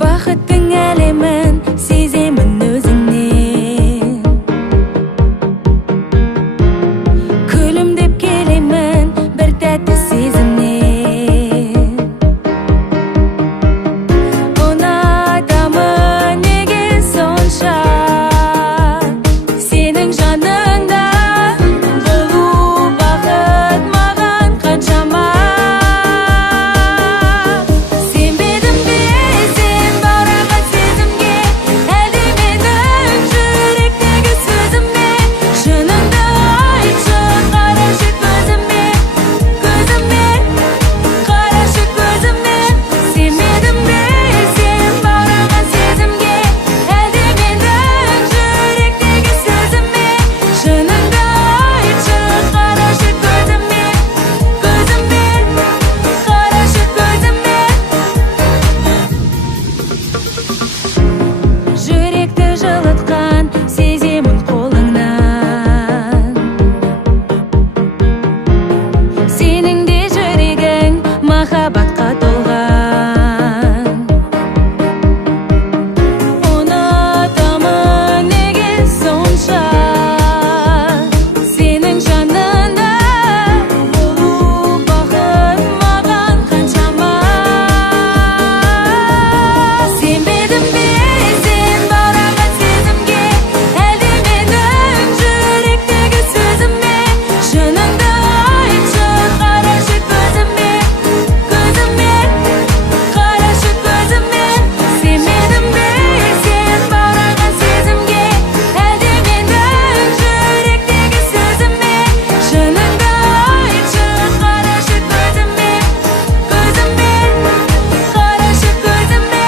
Бақыттың әлемін сеземін өзіңнен. Күлімдеп келемін бір тәтті сезімнен. Ұнатамын неге сонша сенің жаныңда болу бақыт маған қаншама. Сенбедің бе сен баураған сезімге, әлде менің жүректегі сөзіме? Шыныңды айтшы, қарашы көзіме, көзіме, қарашы көзіме. Сенбедің бе сен баураған сезімге, әлде менің жүректегі сөзіме? Шыныңды айтшы, қарашы көзіме, көзіме, қарашы көзіме. Жүректі жылытқан сеземін қолыңнан. Сенің де жүрегің махаббатқа толған. Ұнатамын неге сонша сенің жаныңда болу бақыт маған қаншама. Сенбедің бе сен баураған сезімге, әлде менің жүректегі сөзіме? Шыныңды айтшы, қарашы көзіме, көзіме, қарашы көзіме. Сенбедің бе сен баураған сезімге, әлде менің жүректегі сөзіме? Шыныңды айтшы, қарашы көзіме, көзіме, қарашы көзіме.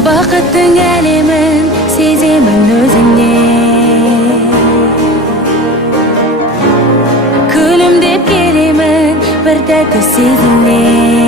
Бақыттың әлемін сеземін өзіңнен. Күлімдеп келемін бір тәтті сезімнен.